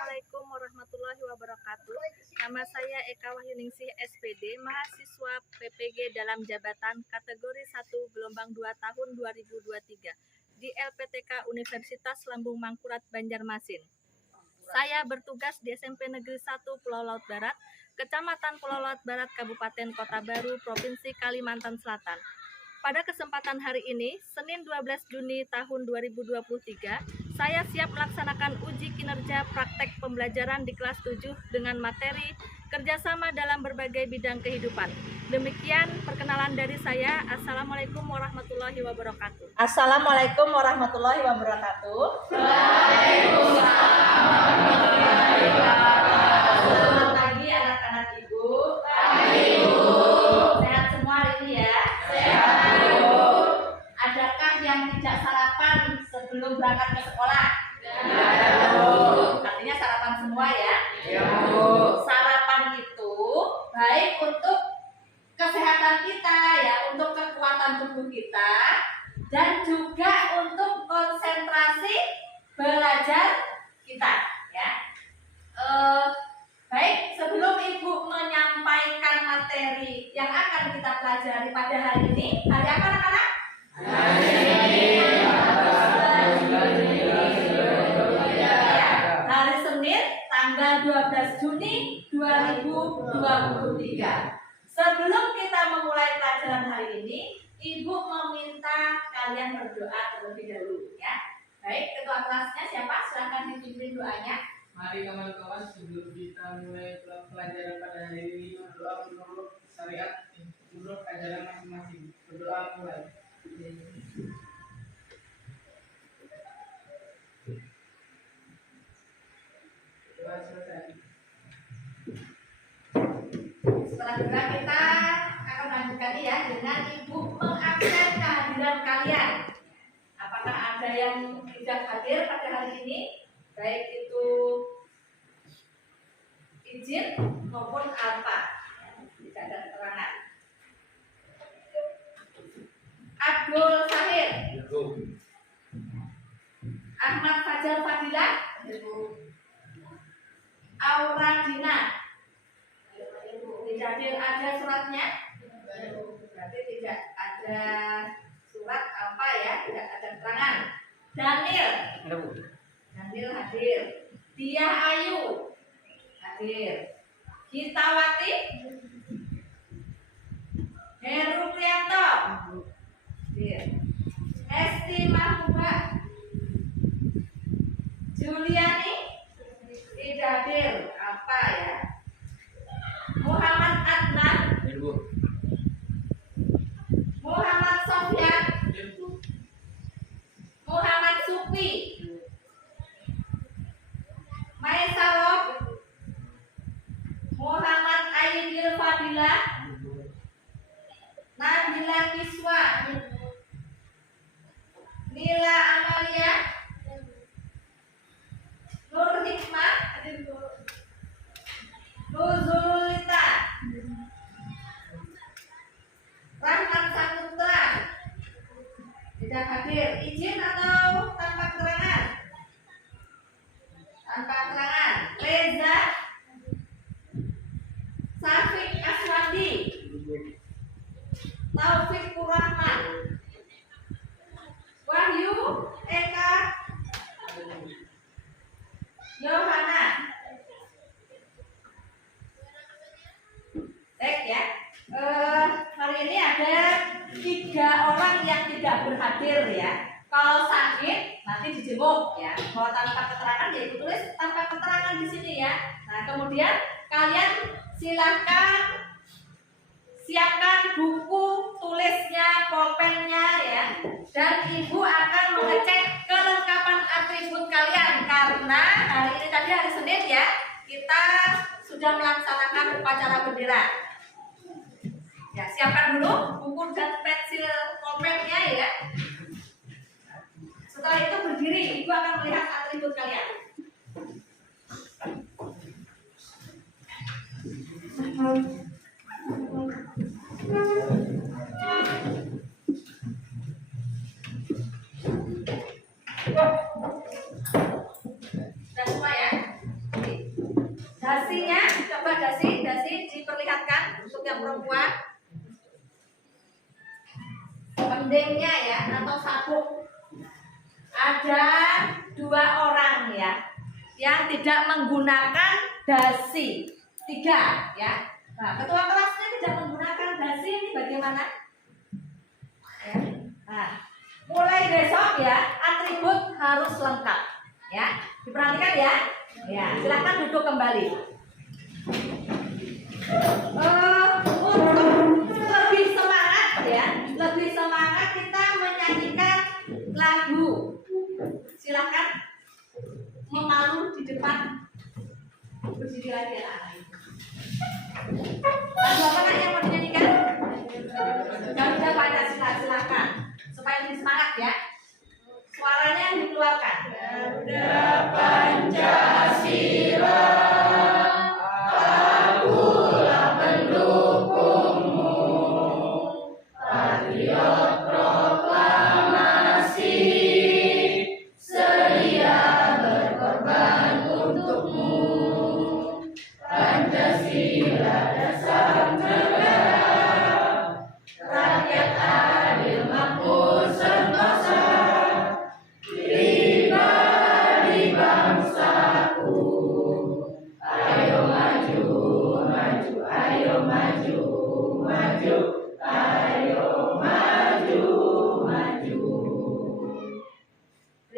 Assalamualaikum warahmatullahi wabarakatuh. Nama saya Eka Wahyuningsih SPD, mahasiswa PPG dalam jabatan kategori 1 gelombang 2 tahun 2023 di LPTK Universitas Lambung Mangkurat Banjarmasin. Saya bertugas di SMP Negeri 1 Pulau Laut Barat, Kecamatan Pulau Laut Barat, Kabupaten Kota Baru, Provinsi Kalimantan Selatan. Pada kesempatan hari ini, Senin 12 Juni tahun 2023, saya siap melaksanakan uji kinerja praktek pembelajaran di kelas 7 dengan materi kerjasama dalam berbagai bidang kehidupan. Demikian perkenalan dari saya. Assalamualaikum warahmatullahi wabarakatuh. Assalamualaikum warahmatullahi wabarakatuh. Waalaikumsalam warahmatullahi wabarakatuh. Selamat pagi anak-anak Ibu. Pagi, Ibu. Sehat semua hari ini ya? Sehat, Ibu. Adakah yang tidak sarapan sebelum berangkat ke sekolah? Ya, Bu. Artinya sarapan semua ya? Ya, Bu. Sarapan itu baik untuk kesehatan kita ya, untuk kekuatan tubuh kita, dan juga untuk konsentrasi belajar kita ya. Baik, sebelum Ibu menyampaikan materi yang akan kita pelajari pada hari ini, hari apa anak-anak? Hari Senin tanggal 12 Juni 2023. Sebelum kita memulai pelajaran hari ini, Ibu meminta kalian berdoa terlebih dahulu ya. Baik, ketua kelasnya siapa? Silahkan dipimpin doanya. Mari kawan-kawan, sebelum kita mulai pelajaran pada hari ini, berdoa menurut syariat, menurut ajaran masing-masing. Berdoa mulai. Doa selesai. Setelah berdoa kita akan lanjutkan ya dengan Ibu mengabsen kehadiran kalian. Apakah ada yang tidak hadir pada hari ini? Baik itu izin maupun apa? Tidak ada keterangan. Abdul Sahir, Ahmad Fajar Fadilah, Aura Dina. Tidak ada suratnya? Berarti tidak ada surat apa ya? Tidak ada keterangan. Daniel hadir. Dia Ayu hadir. Gitawati, Heru Prianto hadir. Esti Mahbuba, Juliani tidak hadir. Apa ya? Muhammad Adnan, Muhammad Sofyan, Muhammad Supi, Maisaroh, Muhammad Aidil Fadila, Nabila Kiswa, Nila Amalia, Nur Hikmah, Nuzulita, Rahmat Saputra tidak hadir. Izin atau tanpa keterangan? Tanpa keterangan. Reza Safik Aswandi, Taufik Kurahman, Wahyu Eka Yohana. Baik ya. Hari ini ada 3 orang yang tidak berhadir ya. Kalau sakit nanti dijenguk ya. Kalau tanpa keterangan ya Ibu tulis tanpa keterangan di sini ya. Nah, kemudian kalian silakan siapkan buku tulisnya, pulpennya ya. Dan Ibu akan mengecek kelengkapan atribut kalian karena hari ini tadi hari Senin ya. Kita sudah melaksanakan upacara bendera. Ya, siapkan dulu buku dan pensil pulpennya ya. Setelah itu berdiri, Ibu akan melihat atribut kalian. Sudah semua ya? yang perempuan? Pendingnya ya atau sabuk. Ada 2 orang ya yang tidak menggunakan dasi. 3 ya. Nah, ketua kelasnya tidak menggunakan dasi ini bagaimana? Ya. Nah, mulai besok ya atribut harus lengkap ya. Diperhatikan ya. Ya, silakan duduk kembali. Untuk lebih semangat ya, lebih semangat kita menyanyikan lagu. Silakan memalu di depan. Berdiri lagi ya. Lagu apa nak yang mau dinyanyikan? Garuda Pancasila, silakan. Supaya lebih semangat ya. Suaranya dikeluarkan. Garuda Pancasila.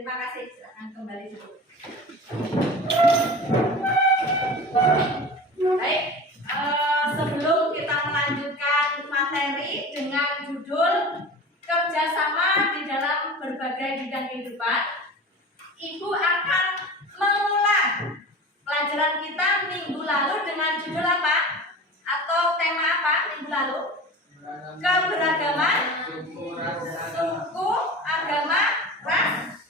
Terima kasih, silakan kembali dulu. Baik, sebelum kita melanjutkan materi dengan judul kerjasama di dalam berbagai bidang kehidupan, Ibu akan mengulang pelajaran kita minggu lalu dengan judul apa? Atau tema apa minggu lalu? Keberagaman suku, agama, ras,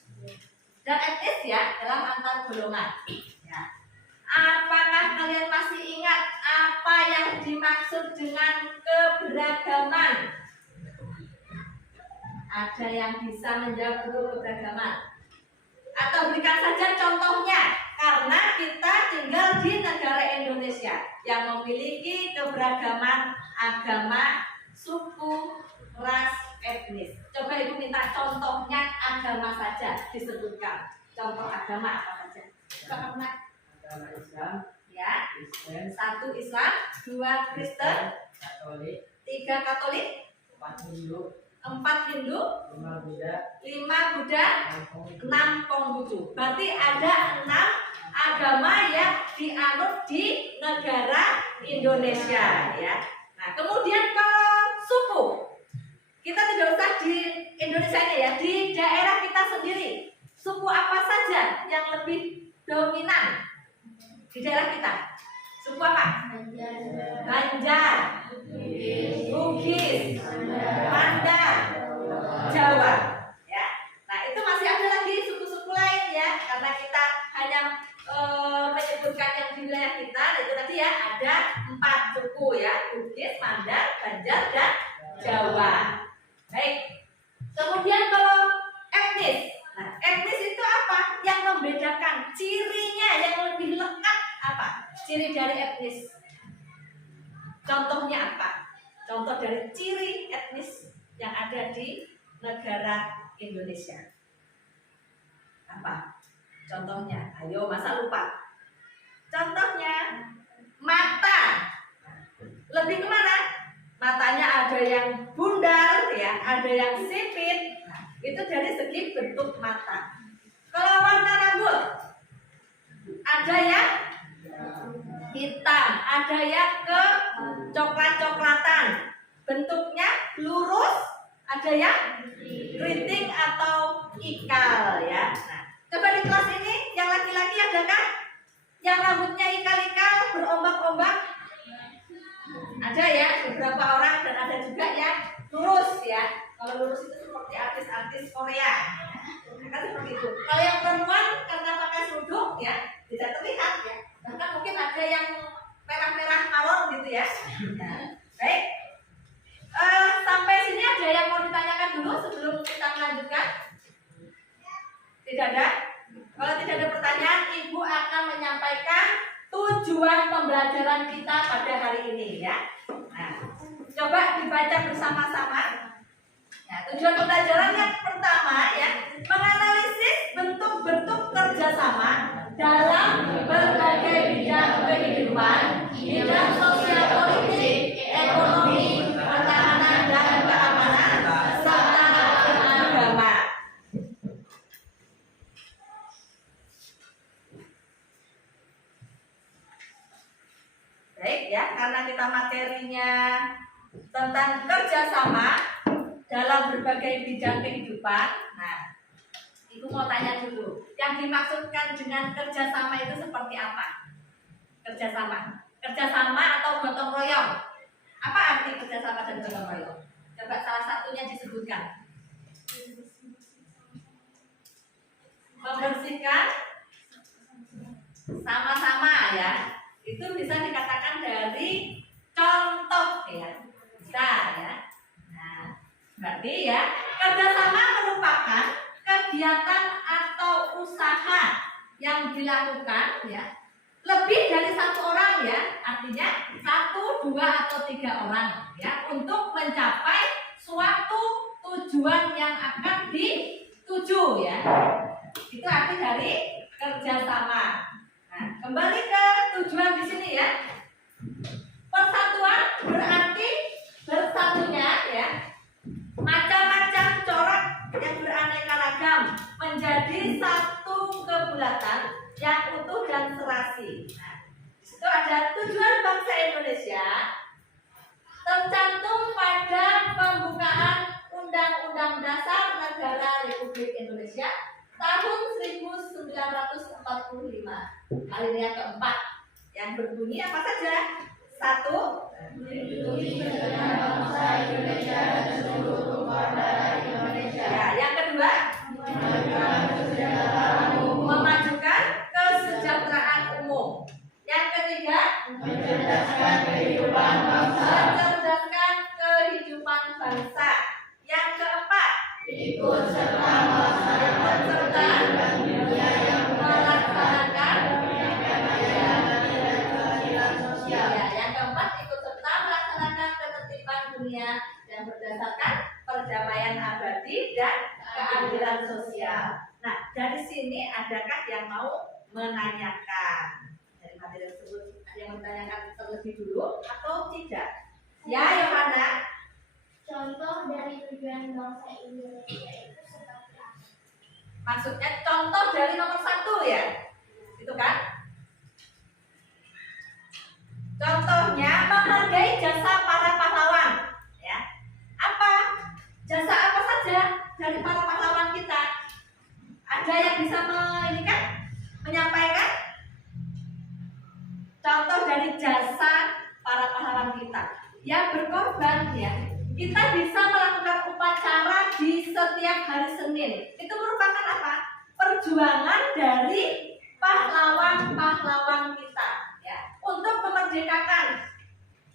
dan etnis ya dalam antar golongan. Ya. Apakah kalian masih ingat apa yang dimaksud dengan keberagaman? Ada yang bisa menjawab dulu keberagaman? Atau berikan saja contohnya, karena kita tinggal di negara Indonesia yang memiliki keberagaman agama, suku, ras, etnis. Coba Ibu minta contohnya agama saja disebutkan. Contoh agama apa saja? Coba Agama Islam, ya. Kristen, 1 Islam, 2 Kristen, Katolik, 3 Katolik, 4 Hindu, 4 Hindu, 5 Buddha, 5 Buddha, 6 6 Konghucu. Berarti ada 6 agama yang dianut di negara Indonesia ya. Nah, kemudian kalau suku, kita tidak usah di Indonesia ini ya, di daerah kita sendiri. Suku apa saja yang lebih dominan di daerah kita? Suku apa? Banjar, Bugis, Mandar, Jawa. Ya. Nah, itu masih ada lagi suku-suku lain ya, karena kita hanya menyebutkan yang di wilayah kita. Itu tadi ya ada 4 suku ya, Bugis, Mandar, Banjar, dan Jawa. Baik. Kemudian kalau etnis, nah etnis itu apa? Yang membedakan cirinya yang lebih lekat apa? Ciri dari etnis. Contohnya apa? Contoh dari ciri etnis yang ada di negara Indonesia. Apa? Contohnya, ayo masa lupa. Contohnya mata. Lebih kemana? Matanya ada yang bundar, ya, ada yang sipit. Nah, itu dari segi bentuk mata. Kalau warna rambut, ada yang hitam, ada yang coklat-coklatan. Bentuknya lurus, ada yang keriting atau ikal, ya. Nah, coba di kelas ini yang laki-laki adakah yang rambutnya ikal-ikal berombak-ombak? Ada ya, beberapa orang, dan ada juga yang lurus ya. Kalau lurus itu seperti artis-artis Korea, nah, kan seperti itu. Kalau yang perempuan karena pakai seruduk ya tidak terlihat ya. Bahkan mungkin ada yang merah-merah awal gitu ya. Nah, baik. Sampai sini ada yang mau ditanyakan dulu sebelum kita melanjutkan? Tidak ada? Kalau tidak ada pertanyaan, Ibu akan menyampaikan tujuan pembelajaran kita pada hari ini ya. Nah, Coba dibaca bersama-sama. Nah, tujuan pembelajaran yang pertama ya, menganalisis bentuk-bentuk kerjasama dalam berbagai bidang kehidupan, bidang sosial politik, ekonomi, pertahanan dan keamanan, serta agama. Baik ya, karena kita materinya tentang kerjasama dalam berbagai bidang kehidupan. Nah, Ibu mau tanya dulu, yang dimaksudkan dengan kerjasama itu seperti apa? Kerjasama atau gotong royong? Apa arti kerjasama dan gotong royong? Coba salah satunya disebutkan. Membersihkan sama-sama ya. Itu bisa dikatakan dari contoh ya. Bisa ya. Nah, berarti ya, kerjasama merupakan kegiatan atau usaha yang dilakukan ya lebih dari satu orang ya, artinya 1, 2 atau 3 orang ya untuk mencapai suatu tujuan yang akan dituju ya. Itu arti dari kerjasama. Nah, kembali ke tujuan di sini ya. Persatuan berarti bersatunya ya. Macam-macam corak yang beraneka ragam menjadi satu kebulatan yang utuh dan serasi. Nah, itu ada tujuan bangsa Indonesia tercantum pada pembukaan Undang-Undang Dasar Negara Republik Indonesia tahun 1945. Alinea keempat yang berbunyi apa saja? 1. Ya, yang kedua, memajukan kesejahteraan umum. Yang ketiga, mencerdaskan kehidupan bangsa. Yang keempat, ikut serta melaksanakan ya, yang keempat, ikut serta melaksanakan ketertiban dunia dan berdasarkan perdamaian abadi dan keadilan sosial. Nah, dari sini adakah yang mau menanyakan dari materi tersebut? Ada yang menanyakan terlebih dulu atau tidak? Ya, Yohana. Contoh dari tujuan bangsa Indonesia itu seperti apa? Maksudnya contoh dari nomor 1 ya, itu kan? Contohnya menghargai jasa para pahlawan. Ya, apa? Jasa apa saja dari para pahlawan kita? Ada yang bisa menyampaikan? Contoh dari jasa para pahlawan kita yang berkorban ya. Kita bisa melakukan upacara di setiap hari Senin. Itu merupakan apa? Perjuangan dari pahlawan-pahlawan kita ya, untuk memerdekakan,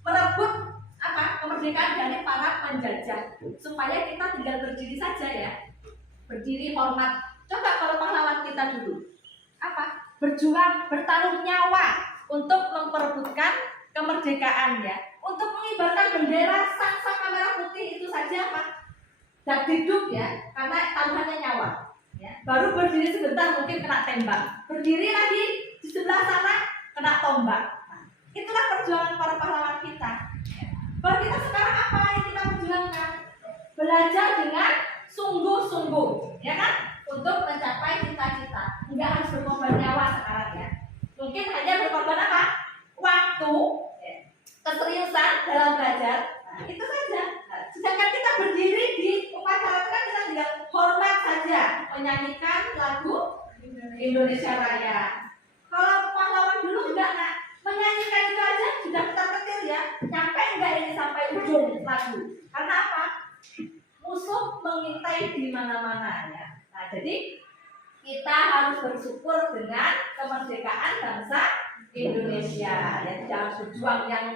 merebut apa? Kemerdekaan dari para penjajah, supaya kita tinggal berdiri saja ya. Berdiri hormat. Coba kalau pahlawan kita dulu apa? Berjuang, bertaruh nyawa untuk memperebutkan kemerdekaan ya, untuk mengibarkan bendera sang-saka merah putih itu saja apa? Hidup ya, karena taruhannya nyawa. Ya. Baru berdiri sebentar mungkin kena tembak, berdiri lagi di sebelah sana kena tombak. Nah, itulah perjuangan para pahlawan kita. Kalau kita sekarang apa yang kita perjuangkan? Belajar dengan sungguh-sungguh, ya kan? Untuk mencapai cita-cita. Enggak harus berkorban nyawa sekarang ya. Mungkin hanya berkorban apa? Waktu, keseriusan dalam belajar. Nah, itu saja. Nah, sedangkan kita berdiri di upacara itu kan kita tinggal hormat saja, menyanyikan lagu Indonesia Raya. Kalau pahlawan dulu enggak, nak, menyanyikan itu aja sudah ketar-ketir ya. Nyampe enggak ini sampai ujung lagu? Karena apa? Musuh mengintai di mana-mana ya. Nah, jadi kita harus bersyukur dengan kemerdekaan bangsa Indonesia. Ya, tidak harus berjuang yang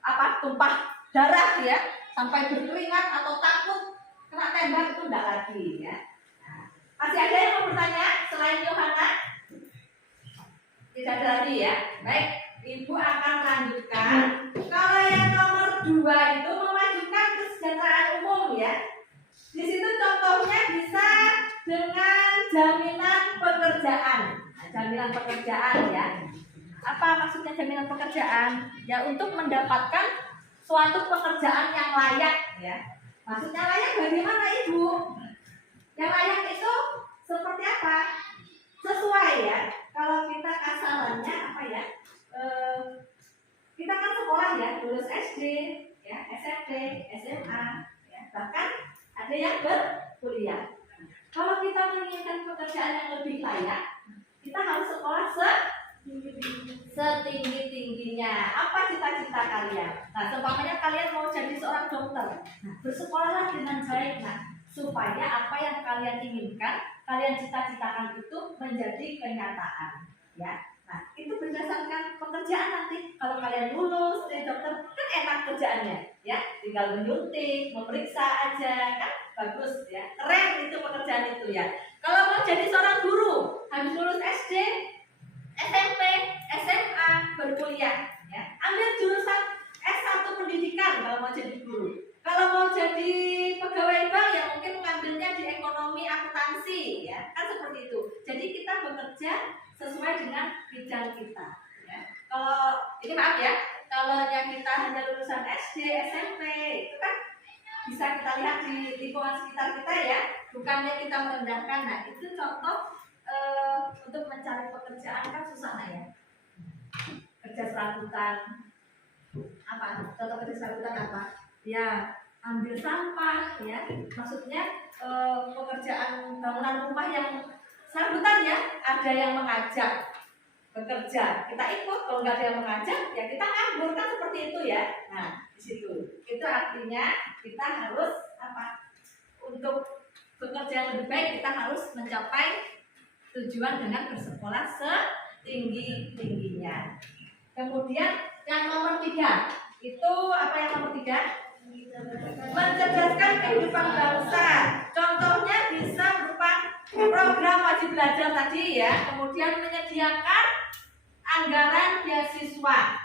apa tumpah darah ya, sampai berkeringat atau takut kena tembak, itu enggak lagi ya. Nah, masih ada yang mau bertanya selain Yohana? Tidak ada lagi ya. Baik, Ibu akan lanjutkan. Kalau yang nomor 2 itu memajukan contohnya bisa dengan jaminan pekerjaan. Nah, jaminan pekerjaan ya. Apa maksudnya jaminan pekerjaan? Ya untuk mendapatkan suatu pekerjaan yang layak ya. Maksudnya layak bagaimana Ibu? Yang layak itu seperti apa? Sesuai ya. Kalau kita kasarannya apa ya? Kita kan sekolah ya, lulus SD, ya, SMP, SMA, ya, bahkan ada yang berkuliah. Kalau kita menginginkan pekerjaan yang lebih layak, kita harus sekolah setinggi-tingginya. Apa cita-cita kalian? Nah, seumpamanya kalian mau jadi seorang dokter, nah, bersekolahlah dengan baik, nah, supaya apa yang kalian inginkan, kalian cita-citakan itu menjadi kenyataan, ya. Nah, itu berdasarkan pekerjaan nanti. Kalau kalian lulus jadi dokter, kan enak kerjaannya, ya. Tinggal menyuntik, memeriksa aja, kan bagus, ya. Keren itu pekerjaan itu, ya. Kalau mau jadi seorang guru, habis lulus SD, SMP, SMA, berkuliah, ya. Ambil jurusan S1 pendidikan kalau mau jadi guru. Kalau mau jadi pegawai bank, ya mungkin mengambilnya di ekonomi akuntansi, ya. Kan seperti itu. Jadi kita bekerja sesuai dengan bidang kita. Ya. Kalau ini maaf ya, kalau yang kita hanya lulusan SD, SMP, itu kan bisa kita lihat di lingkungan sekitar kita ya, bukannya kita merendahkan. Nah itu contoh untuk mencari pekerjaan kan susah ya. Kerja serabutan, apa? Contoh kerja serabutan apa? Ya ambil sampah, ya. Maksudnya pekerjaan bangunan rumah yang serabutan ya, ada yang mengajak bekerja, kita ikut. Kalau nggak ada yang mengajak, ya kita nganggur, kan seperti itu ya. Nah, di situ itu artinya kita harus apa? Untuk bekerja yang lebih baik, kita harus mencapai tujuan dengan bersekolah setinggi-tingginya. Kemudian yang nomor 3 itu apa yang nomor 3? Mencerdaskan kehidupan bangsa. Contohnya bisa berupa program wajib belajar tadi ya, kemudian menyediakan anggaran beasiswa.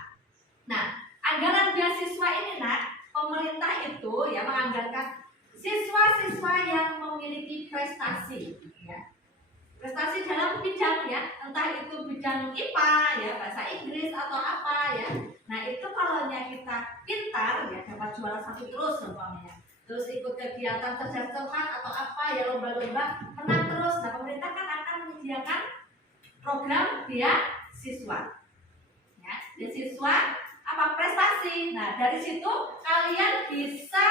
Nah, anggaran beasiswa ini pemerintah itu ya menganggarkan siswa-siswa yang memiliki prestasi ya. Prestasi dalam bidang ya, entah itu bidang IPA ya, bahasa Inggris atau apa ya. Nah, itu kalau kita pintar ya dapat juara 1 terus umpamanya. Terus ikut kegiatan cerdas cermat atau apa ya, lomba-lomba, menang terus. Nah, pemerintah kan akan menyediakan program beasiswa. Ya, beasiswa apa prestasi. Nah, dari situ kalian bisa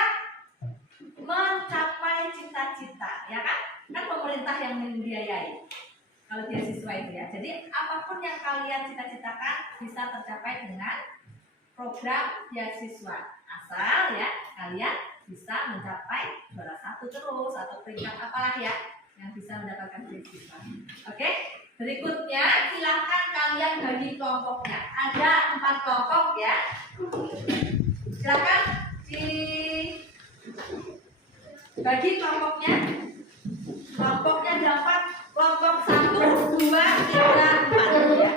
mencapai cita-cita, ya kan? Kan pemerintah yang membiayai. Kalau beasiswa itu ya. Jadi apapun yang kalian cita-citakan bisa tercapai dengan program beasiswa. Asal ya kalian bisa mencapai juara 1 terus atau peringkat apalah ya yang bisa mendapatkan beasiswa. Oke, berikutnya silakan kalian bagi kelompoknya. Ada 4 kelompok ya. Silakan dibagi kelompoknya. Kelompoknya dapat kelompok 1, 2, 3, 4 ya.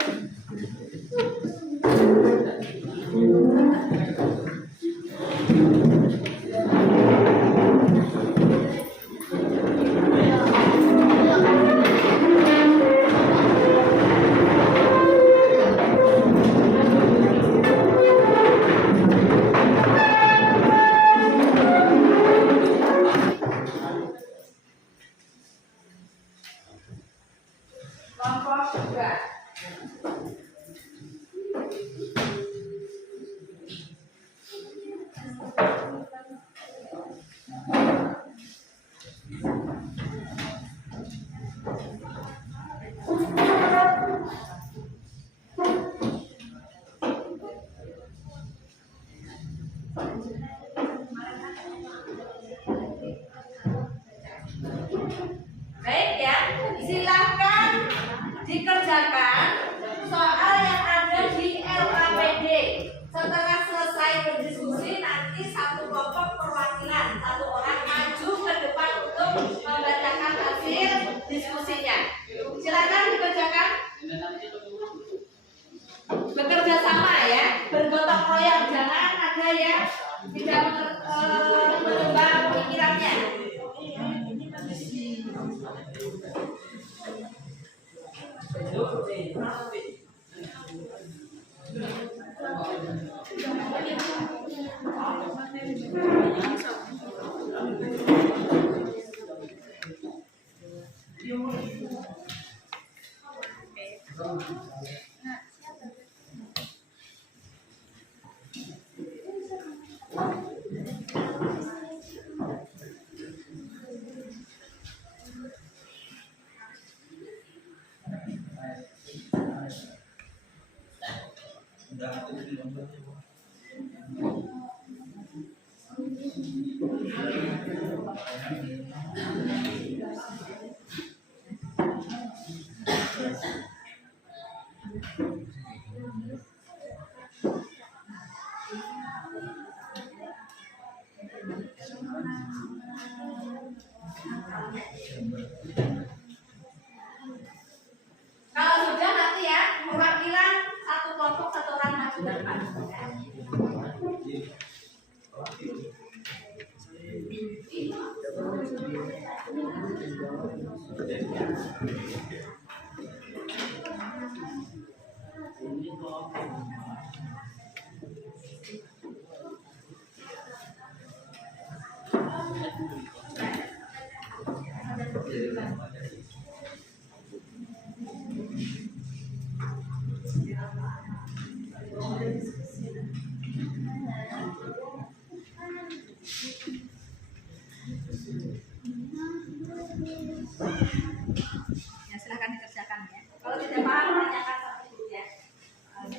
Baik ya, silakan dikerjakan soal yang ada di LKPD. Setelah selesai berdiskusi, nanti satu kelompok perwakilan, 1 orang maju ke depan untuk membacakan hasil diskusinya. Silakan dikerjakan. Bekerja sama ya, bergotong royong, jangan ada yang tidak menembak pemikirannya. Kalau sudah nanti ya perwakilan satu kelompok satu orang maju ke depan. Ya silahkan dikerjakan ya. Kalau tidak paham tanyakan sama ibu ya. Ada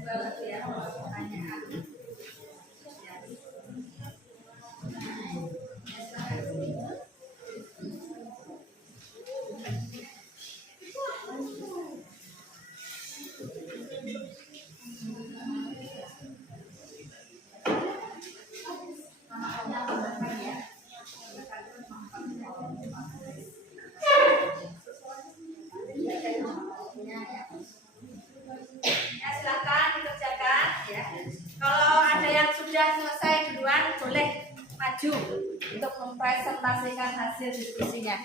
dua lagi ya pertanyaan. Ya silakan dikerjakan ya. Kalau ada yang sudah selesai duluan boleh maju untuk mempresentasikan hasil diskusinya.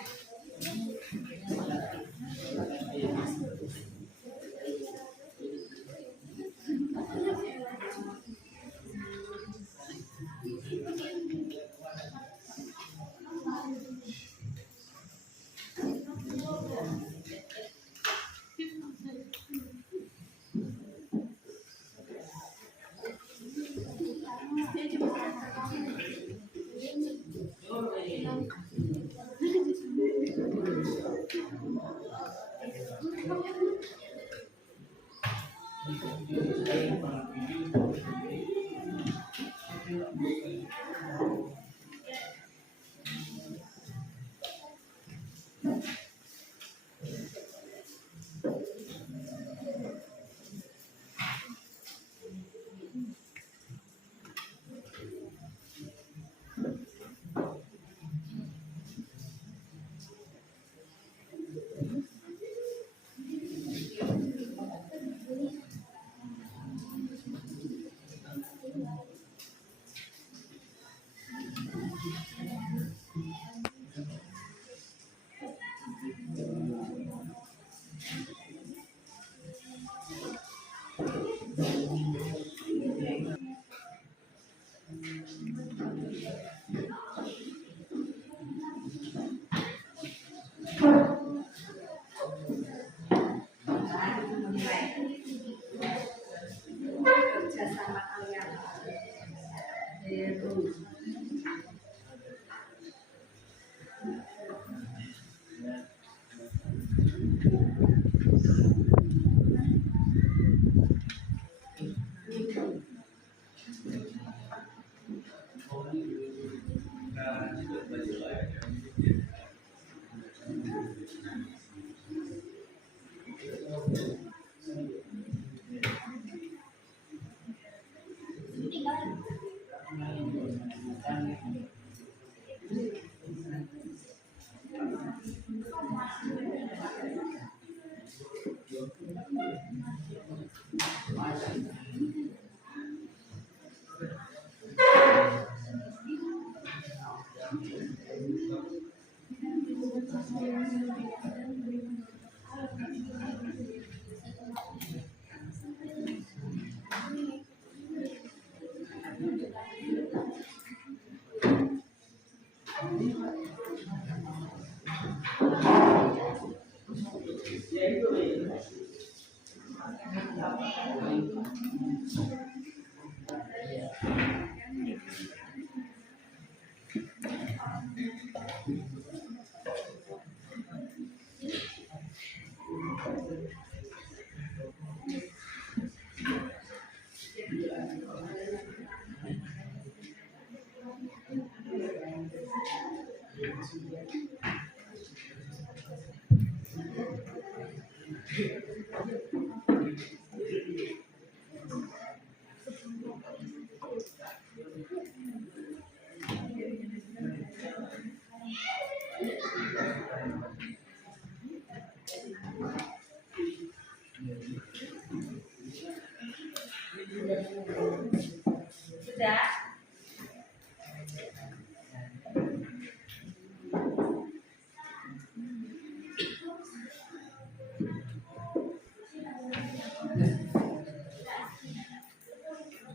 Sudah?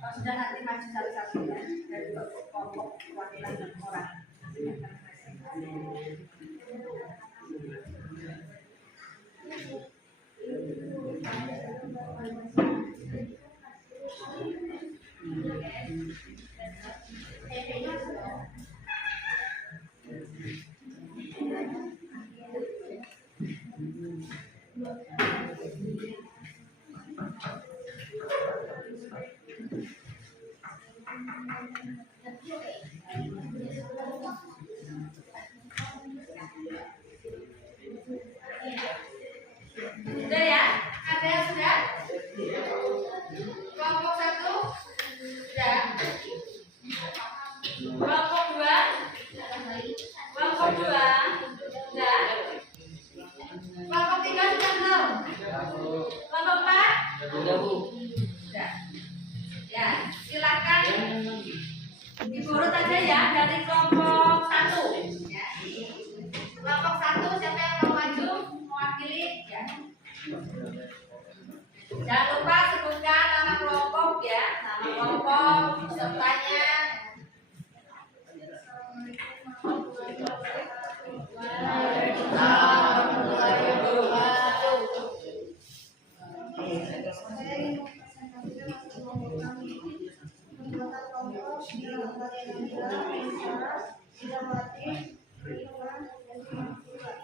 Kalau sudah nanti maju satu-satu ya dari kelompok perwakilan orang. Sudah ya? Ada yang sudah? Kelompok satu sudah. Kelompok dua, kelompok dua sudah. Kelompok tiga sudah belum? Kelompok empat sudah. Ya, silakan diurut aja ya dari kelompok satu. Ya. Kelompok satu siapa yang mau maju mewakili? Ya. Jangan lupa sebutkan nama kelompok ya, nama kelompok, pesertanya. Saya ingin mempresentasikan masa kelompok kami. Anggota kelompok adalah Idawati, Ridwan, dan Imamullah.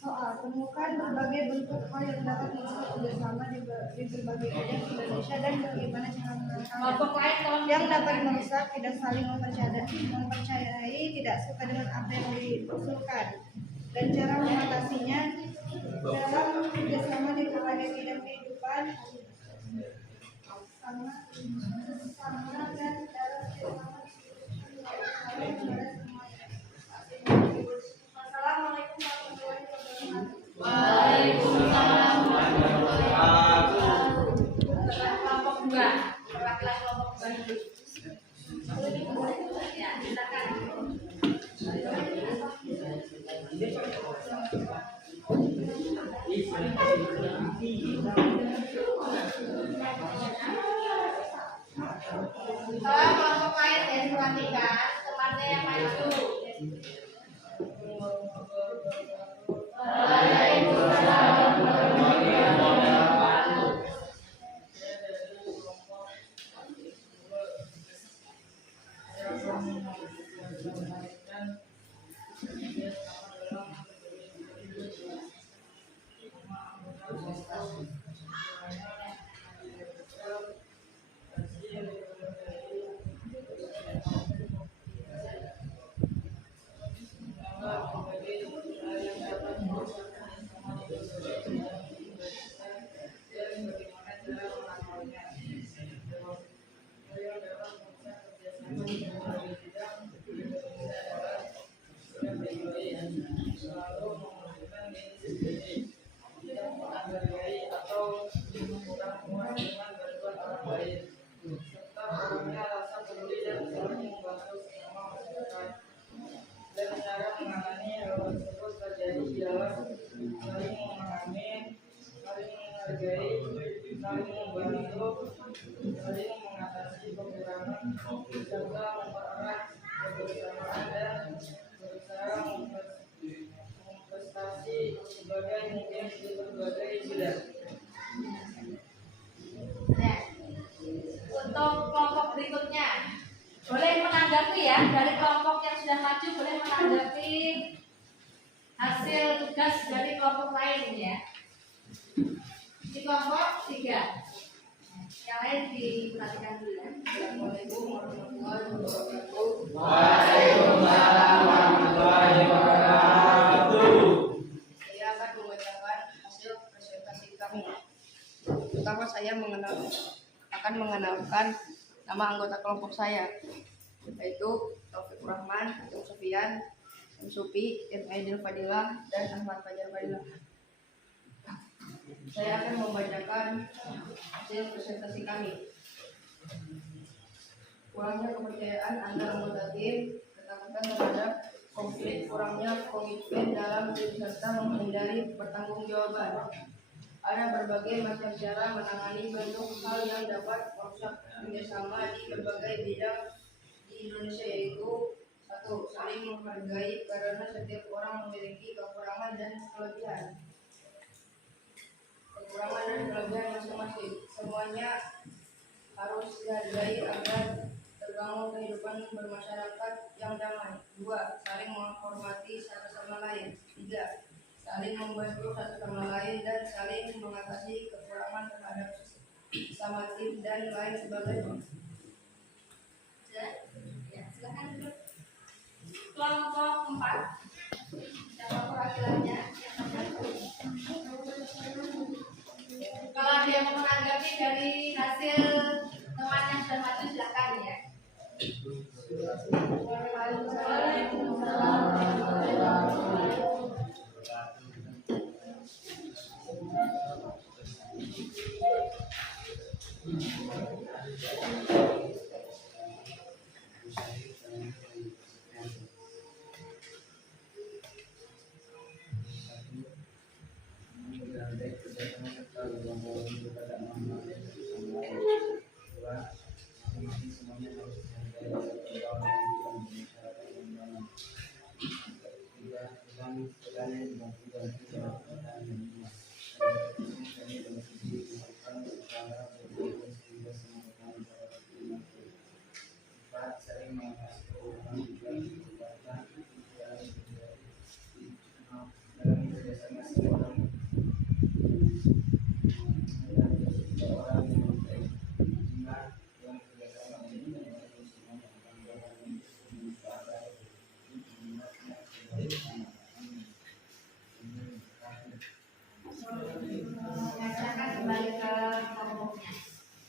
Soal temukan berbagai bentuk hal yang dapat merusak kerjasama di berbagai bidang Indonesia dan bagaimana cara Kelompok menangkalnya. lain tolong Yang dapat merusak, tidak saling mempercayai, tidak suka dengan apa yang diusulkan, dan cara mengatasinya dalam kerjasama di berbagai bidang kehidupan sama dan dalam kerjasama Assalamualaikum warahmatullahi wabarakatuh. Waalaikumsalam warahmatullahi wabarakatuh. Kelompok dua, perwakilan kelompok dua dulu. Ya, silakan. Kalau kelompok lain ya perhatikan temannya yang maju. Waalaikumsalam warahmatullahi wabarakatuh. selalu membutuhkan diri tidak menghargai atau kurang puas dengan bantuan orang lain, serta kurangnya rasa peduli dan saling membantu sesama masyarakat. Dan cara menangani hal tersebut terjadi dalam saling memahami, saling menghargai, saling membantu, saling mengatasi kekurangan, serta mempererat kebersamaan dan berusaha prestasi sebagai mungkin di berbagai bidang. Nah, untuk kelompok berikutnya boleh menanggapi ya, dari kelompok yang sudah maju boleh menanggapi hasil tugas dari kelompok lain ya. Di kelompok 3 yang lain diperhatikan dulu ya. Assalamualaikum warahmatullahi wabarakatuh. Waalaikumsalam warahmatullahi wabarakatuh. Saya akan membacakan hasil presentasi kami. Pertama saya akan mengenalkan nama anggota kelompok saya, yaitu Taufik Rahman, Sofian, Supi, Aidil Fadilah, dan Ahmad Fajar Fadilah. Saya akan membacakan hasil presentasi kami. Kurangnya kepercayaan antar anggota tim, ketakutan terhadap konflik, kurangnya komitmen dalam tim serta menghindari pertanggungjawaban. Ada berbagai macam cara menangani bentuk hal yang dapat merusak kerjasama di berbagai bidang di Indonesia, yaitu 1. Saling menghargai karena setiap orang memiliki kekurangan dan kelebihan. Masing-masing. Semuanya harus dihargai agar terbangun kehidupan bermasyarakat yang damai. 2. Saling menghormati satu sama lain. 3. Saling membantu satu sama lain dan saling mengatasi kekurangan terhadap sesama tim dan lain sebagainya. Ya, silakan dulu. Kelompok 4 siapa perwakilannya? Kalau ada yang mau menanggapi dari hasil teman yang sudah maju silakan ya.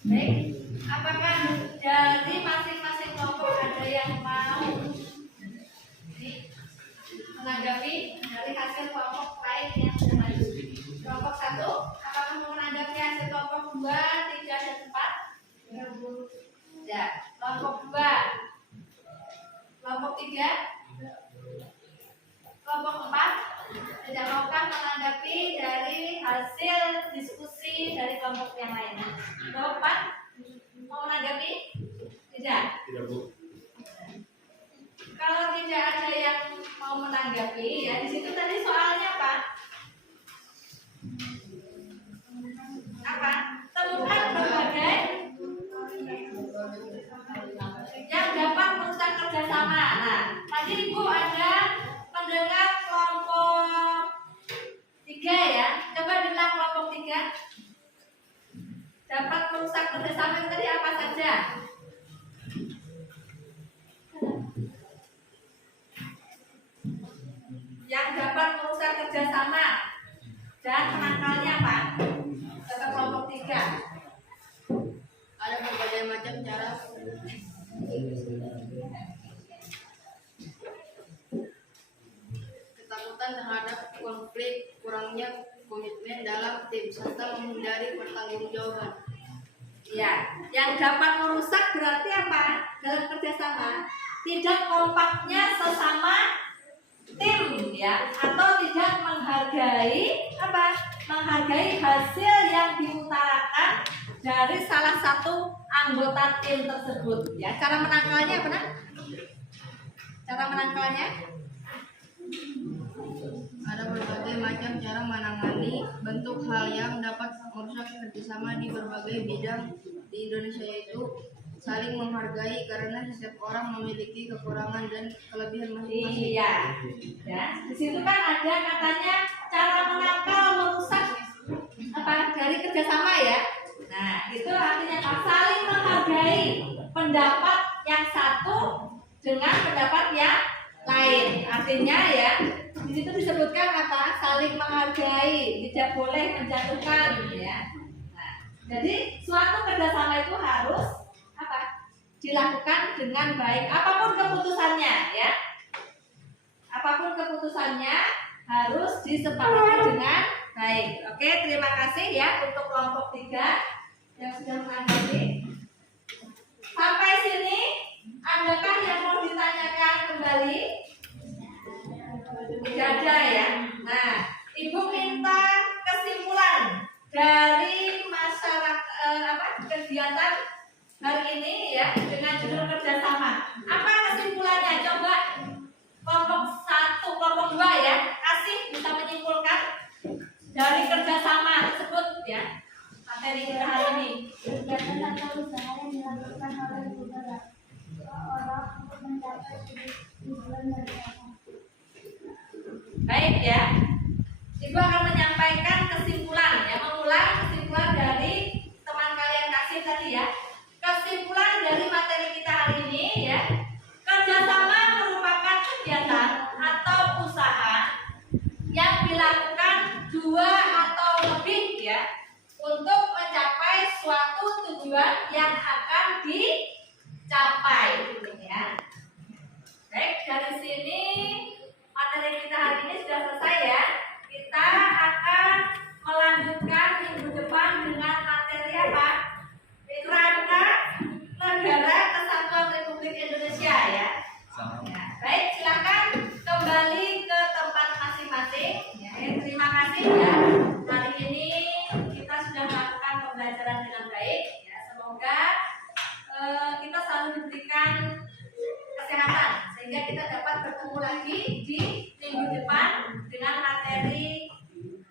Baik, apakah dari masing-masing kelompok ada yang mau menanggapi dari hasil kelompok lain yang sudah maju? Kelompok 1, apakah mau menanggapi hasil kelompok 2, 3, dan 4? Ya, kelompok 2, kelompok 3, kelompok 4 tidak maukah menanggapi dari hasil diskusi dari kelompok yang lain? Kelompok 4 mau menanggapi? Tidak. Tidak, Bu. Kalau tidak ada yang mau menanggapi, ya di situ tadi soalnya apa? Apa? Temukan berbagai yang dapat merusak kerjasama. Nah, tadi Ibu ada pendengar kelompok 3 ya. Coba bilang kelompok 3 dapat merusak kerjasama itu tadi apa saja? Yang dapat merusak kerjasama dan penakalnya apa? Kata kelompok 3. Ada berbagai macam cara Ketakutan terhadap konflik, kurangnya komitmen dalam tim, serta menghindari pertanggungjawaban. Ya, yang dapat merusak berarti apa? Dalam kerjasama tidak kompaknya sesama tim, ya, atau tidak menghargai apa? Menghargai hasil yang diutarakan dari salah satu anggota tim tersebut. Ya, cara menangkalnya apa? Nak? Cara menangkalnya? Ada berbagai macam cara menangani bentuk hal yang dapat merusak kerjasama di berbagai bidang di Indonesia, yaitu saling menghargai karena setiap orang memiliki kekurangan dan kelebihan masing-masing. Iya. Ya, di situ kan ada katanya cara menangkal merusak apa dari kerjasama ya. Nah, itu artinya apa? Saling menghargai pendapat yang satu dengan pendapat yang lain. Artinya ya, di situ disebutkan apa? Saling menghargai, tidak boleh menjatuhkan ya. Nah, jadi suatu kerjasama itu harus apa? Dilakukan dengan baik, apapun keputusannya ya. Apapun keputusannya harus disepakati dengan baik. Oke, terima kasih ya untuk kelompok 3 yang sudah menanggapi. Sampai sini, adakah yang mau ditanyakan kembali? Tidak ada ya. Nah, Ibu minta kesimpulan dari masyarakat kegiatan hari ini ya dengan judul kerjasama. Apa kesimpulannya? Coba kelompok 1, kelompok 2 ya, kasih bisa menyimpulkan dari kerjasama tersebut ya materi kita hari ini. Kegiatan atau usaha yang dilakukan oleh beberapa orang untuk mencapai tujuan bersama. Baik ya, Ibu akan menyampaikan kesimpulan ya, mengulang kesimpulan dari teman kalian kasih tadi ya. Kesimpulan dari materi kita hari ini ya, kerjasama merupakan kegiatan atau usaha yang dilakukan 2 atau lebih ya untuk mencapai suatu tujuan yang akan dicapai gitu ya. Baik, dari sini materi kita hari ini sudah selesai ya. Kita akan melanjutkan minggu depan dengan materi apa? Kerangka Negara Kesatuan Republik Indonesia ya. Ya, baik, silakan kembali ke tempat masing-masing. Ya, terima kasih ya. Hari ini kita sudah melakukan pembelajaran dengan baik. Ya, semoga kita selalu diberikan kesehatan sehingga kita dapat bertemu lagi di minggu depan dengan materi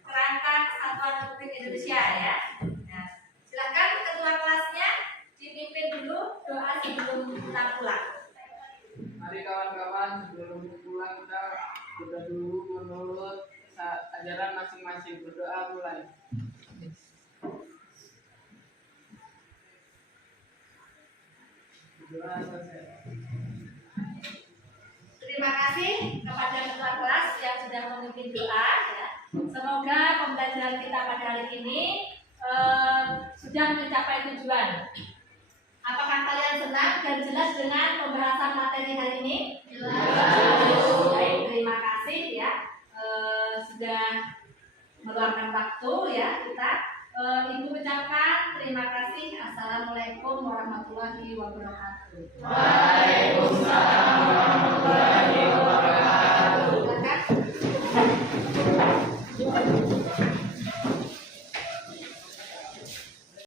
Kerangka Kesatuan Republik Indonesia ya. Nah, silakan ketua kelasnya dipimpin dulu doa sebelum kita pulang. Mari kawan-kawan, sebelum pulang kita dulu menurut ajaran masing-masing. Berdoa mulai. Berdoa selesai. Terima kasih kepada ketua kelas yang sudah memimpin doa ya. Semoga pembelajaran kita pada hari ini sudah mencapai tujuan. Apakah kalian senang dan jelas dengan pembahasan materi hari ini? Jelas. Baik, terima kasih ya. Sudah meluangkan waktu ya kita. Ibu ucapkan terima kasih. Assalamualaikum warahmatullahi wabarakatuh.